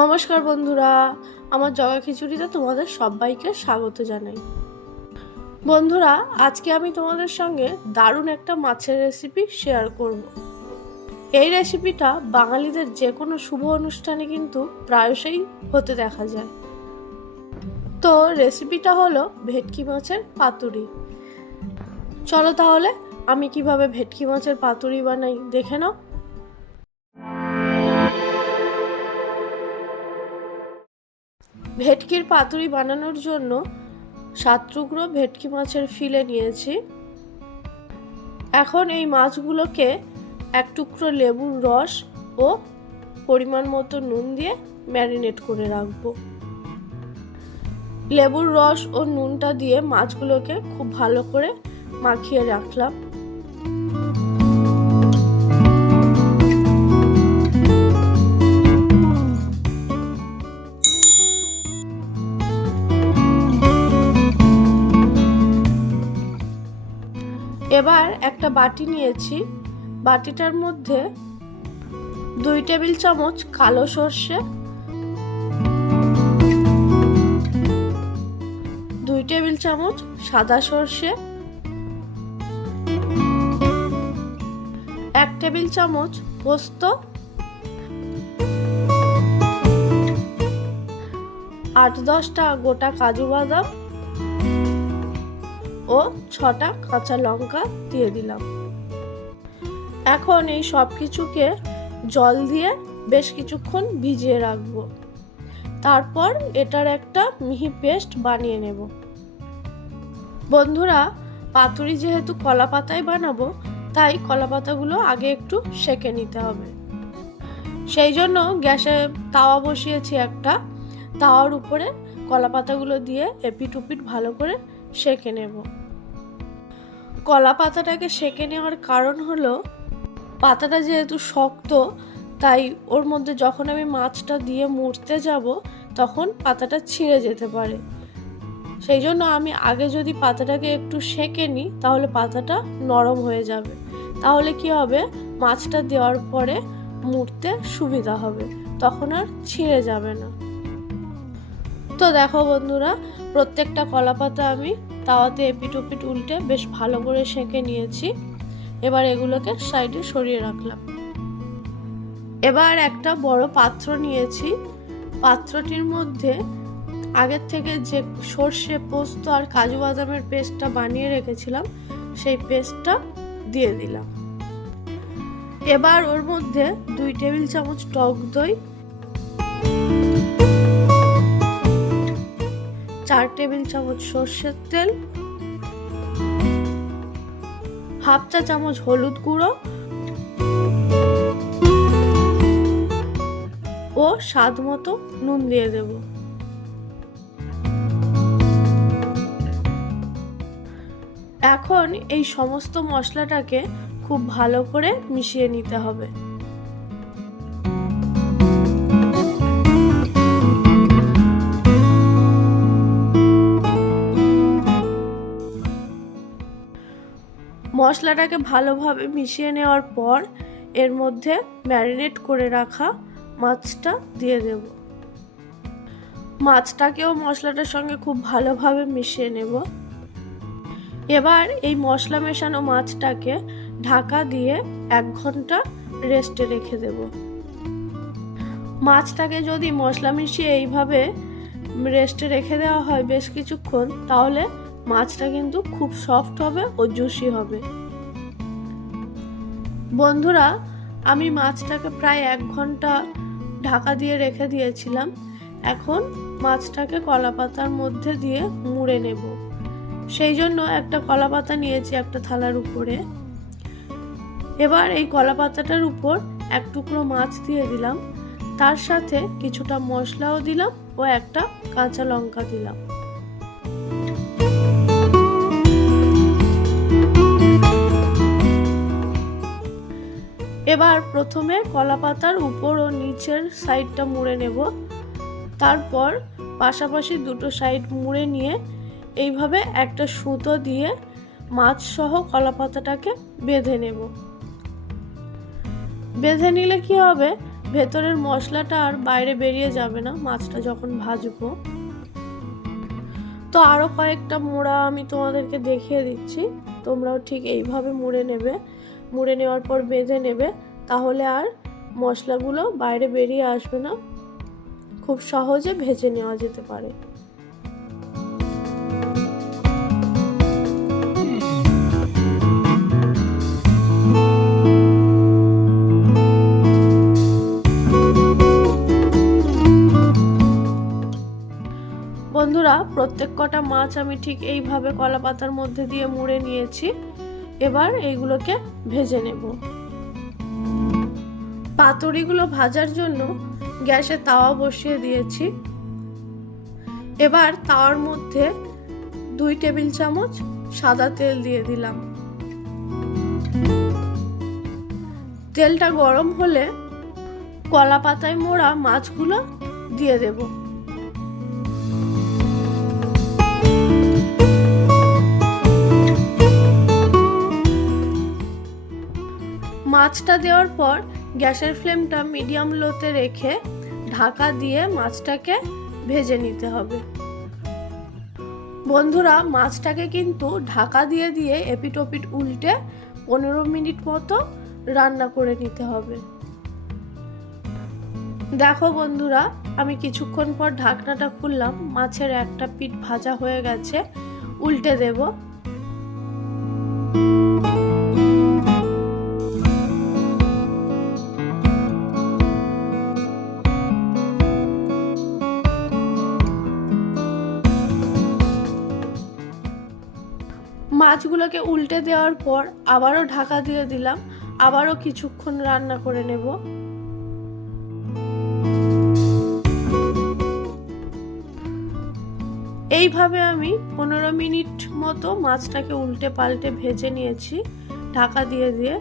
নমস্কার বন্ধুরা, আমার জগা খিচুড়িতে তোমাদের সবাইকে স্বাগত জানাই। বন্ধুরা, আজকে আমি তোমাদের সঙ্গে দারুণ একটা মাছের রেসিপি শেয়ার করব। এই রেসিপিটা বাঙালিদের যে কোনো শুভ অনুষ্ঠানে কিন্তু প্রায়শই হতে দেখা যায়। তো রেসিপিটা হলো ভেটকি মাছের পাতুরি। চলো তাহলে আমি কিভাবে ভেটকি মাছের পাতুরি বানাই দেখে নাও। ভেটকির পাতুরি বানানোর জন্য 7 টুকরো ভেটকি মাছের ফিলে নিয়েছি। এখন এই মাছগুলোকে 1 টুকরো লেবুর রস ও পরিমাণ মতো নুন দিয়ে ম্যারিনেট করে রাখবো। লেবুর রস ও নুনটা দিয়ে মাছগুলোকে খুব ভালো করে মাখিয়ে রাখলাম। এবার একটা বাটি নিয়েছি, বাটিটার মধ্যে 2 টেবিল চামচ কালো সর্ষে, 2 টেবিল চামচ সাদা সর্ষে, 1 টেবিল চামচ পোস্ত, 8-10টা গোটা কাজু বাদাম ও 6টা কাঁচা লঙ্কা দিয়ে দিলাম। এখন এই সব কিছুকে জল দিয়ে বেশ কিছুক্ষণ ভিজিয়ে রাখবো। তারপর এটার একটা মিহি পেস্ট বানিয়ে নেব। বন্ধুরা, পাতুরি যেহেতু কলা পাতায় বানাবো, তাই কলা পাতাগুলো আগে একটু সেঁকে নিতে হবে। সেই জন্য গ্যাসে তাওয়া বসিয়েছি একটা, তাওয়ার উপরে কলা পাতাগুলো দিয়ে এপিট ওপিট ভালো করে সেঁকে নেব। কলা পাতাটাকে সেঁকে নেওয়ার কারণ হলো, পাতাটা যেহেতু শক্ত, তাই ওর মধ্যে যখন আমি মাছটা দিয়ে মুড়তে যাব তখন পাতাটা ছিঁড়ে যেতে পারে। সেই জন্য আমি আগে যদি পাতাটাকে একটু সেঁকে নিই তাহলে পাতাটা নরম হয়ে যাবে, তাহলে কি হবে, মাছটা দেওয়ার পরে মুড়তে সুবিধা হবে, তখন আর ছিঁড়ে যাবে না। তো দেখো বন্ধুরা, প্রত্যেকটা কলা পাতা আমি তাওয়াতে এপিট ওপিট উল্টে বেশ ভালো করে সেঁকে নিয়েছি। এবার এগুলোকে সাইডে সরিয়ে রাখলাম। এবার একটা বড় পাত্র নিয়েছি, পাত্রটির মধ্যে আগের থেকে যে সর্ষে, পোস্ত আর কাজু বাদামের পেস্টটা বানিয়ে রেখেছিলাম সেই পেস্টটা দিয়ে দিলাম। এবার ওর মধ্যে 2 টেবিল চামচ টক দই, 4 টেবিল চামচ সর্ষের তেল, 1/2 চা চামচ হলুদ গুঁড়ো ও স্বাদ মতো নুন দিয়ে দেব। এখন এই সমস্ত মশলাটাকে খুব ভালো করে মিশিয়ে নিতে হবে। মশলাটাকে ভালোভাবে মিশিয়ে নেওয়ার পর এর মধ্যে ম্যারিনেট করে রাখা মাছটা দিয়ে দেব। মাছটাকেও মশলাটার সঙ্গে খুব ভালোভাবে মিশিয়ে নেব। এবার এই মশলা মেশানো মাছটাকে ঢাকা দিয়ে 1 ঘন্টা রেস্টে রেখে দেব। মাছটাকে যদি মশলা মিশিয়ে এইভাবে রেস্টে রেখে দেওয়া হয় বেশ কিছুক্ষণ, তাহলে মাছটা কিন্তু খুব সফট হবে ও জুসি হবে। বন্ধুরা, আমি মাছটাকে প্রায় 1 ঘন্টা ঢাকা দিয়ে রেখে দিয়েছিলাম। এখন মাছটাকে কলা পাতার মধ্যে দিয়ে মুড়ে নেব। সেই জন্য একটা কলা পাতা নিয়েছি একটা থালার উপরে। এবার এই কলা পাতাটার উপর 1 টুকরো মাছ দিয়ে দিলাম, তার সাথে কিছুটা মশলাও দিলাম ও একটা কাঁচা লঙ্কা দিলাম। এবার প্রথমে কলা পাতার উপর ও নিচের সাইডটা মুড়ে নেব, তারপর পাশাপাশি দুটো সাইড মুড়ে নিয়ে এইভাবে একটা সুতো দিয়ে মাছ সহ কলা পাতাটাকে বেঁধে নেব। বেঁধে নিলে কি হবে, ভেতরের মশলাটা আর বাইরে বেরিয়ে যাবে না মাছটা যখন ভাজবো। তো আরও কয়েকটা মোড়া আমি তোমাদেরকে দেখিয়ে দিচ্ছি, তোমরাও ঠিক এইভাবে মুড়ে নেবে। মুড়ে নেওয়ার পর বেঁধে নেবে, তাহলে আর মশলাগুলো বাইরে বেরিয়ে আসবে না, খুব সহজে ভেজে নেওয়া যেতে পারে। বন্ধুরা, প্রত্যেক কটা মাছ আমি ঠিক এইভাবে কলা পাতার মধ্যে দিয়ে মুড়ে নিয়েছি। এবার এইগুলোকে ভেজে নেব। পাতুরিগুলো ভাজার জন্য গ্যাসে তাওয়া বসিয়ে দিয়েছি। এবার তাওয়ার মধ্যে 2 টেবিল চামচ সাদা তেল দিয়ে দিলাম। তেলটা গরম হলে কলা পাতায় মোড়া মাছগুলো দিয়ে দেব। মাছটা দেওয়ার পর গ্যাসের ফ্লেমটা মিডিয়াম লোতে রেখে ঢাকা দিয়ে মাছটাকে ভেজে নিতে হবে। বন্ধুরা, মাছটাকে কিন্তু ঢাকা দিয়ে দিয়ে এপিট ওপিট উল্টে 15 মিনিট মতো রান্না করে নিতে হবে। দেখো বন্ধুরা, আমি কিছুক্ষণ পর ঢাকনাটা খুললাম, মাছের একটা পিঠ ভাজা হয়ে গেছে। উল্টে দেব। মাছগুলোকে উল্টে দেওয়ার পর আবারও ঢাকা দিয়ে দিলাম, আবারও কিছুক্ষণ রান্না করে নেব। এইভাবে আমি 15 মিনিট মতো মাছটাকে উল্টে পাল্টে ভেজে নিয়েছি ঢাকা দিয়ে দিয়ে।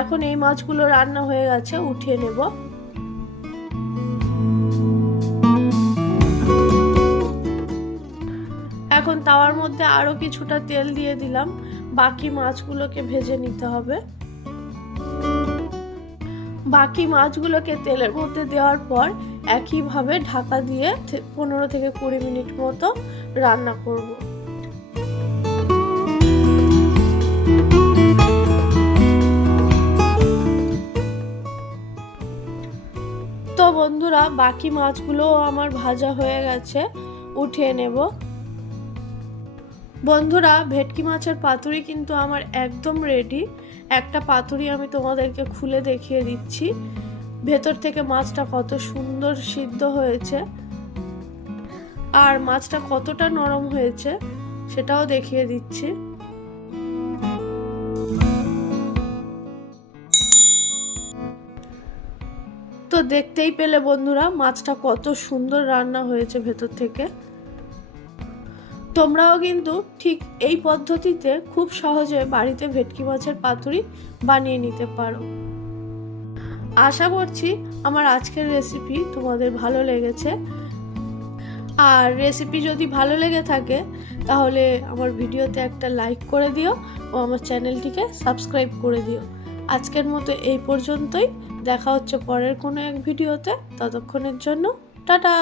এখন এই মাছগুলো রান্না হয়ে গেছে, উঠিয়ে নেব। এখন তাওয়ার মধ্যে আরো কিছুটা তেল দিয়ে দিলাম, বাকি মাছগুলোকে ভেজে নিতে হবে। বাকি মাছগুলোকে তেলের মধ্যে দেওয়ার পর একইভাবে ঢাকা দিয়ে 15 থেকে 20 মিনিট মতো রান্না করব। তো বন্ধুরা, বাকি মাছগুলোও আমার ভাজা হয়ে গেছে, উঠিয়ে নেব। বন্ধুরা, ভেটকি মাছের পাতুরি কিন্তু আমার একদম রেডি। একটা পাতুরি আমি তোমাদেরকে খুলে দেখিয়ে দিচ্ছি, ভেতর থেকে মাছটা কত সুন্দর সিদ্ধ হয়েছে আর মাছটা কতটা নরম হয়েছে সেটাও দেখিয়ে দিচ্ছি। তো দেখতেই পেলে বন্ধুরা, মাছটা কত সুন্দর রান্না হয়েছে ভেতর থেকে। তোমরাও কিন্তু ঠিক এই পদ্ধতিতে খুব সহজে বাড়িতে ভেটকি মাছের পাতুরি বানিয়ে নিতে পারো। আশা করছি আমার আজকের রেসিপি তোমাদের ভালো লেগেছে। আর রেসিপি যদি ভালো লেগে থাকে তাহলে আমার ভিডিওতে একটা লাইক করে দিও ও আমার চ্যানেলটিকে সাবস্ক্রাইব করে দিও। আজকের মতো এই পর্যন্তই, দেখা হচ্ছে পরের কোনো এক ভিডিওতে। ততক্ষণের জন্য টাটা।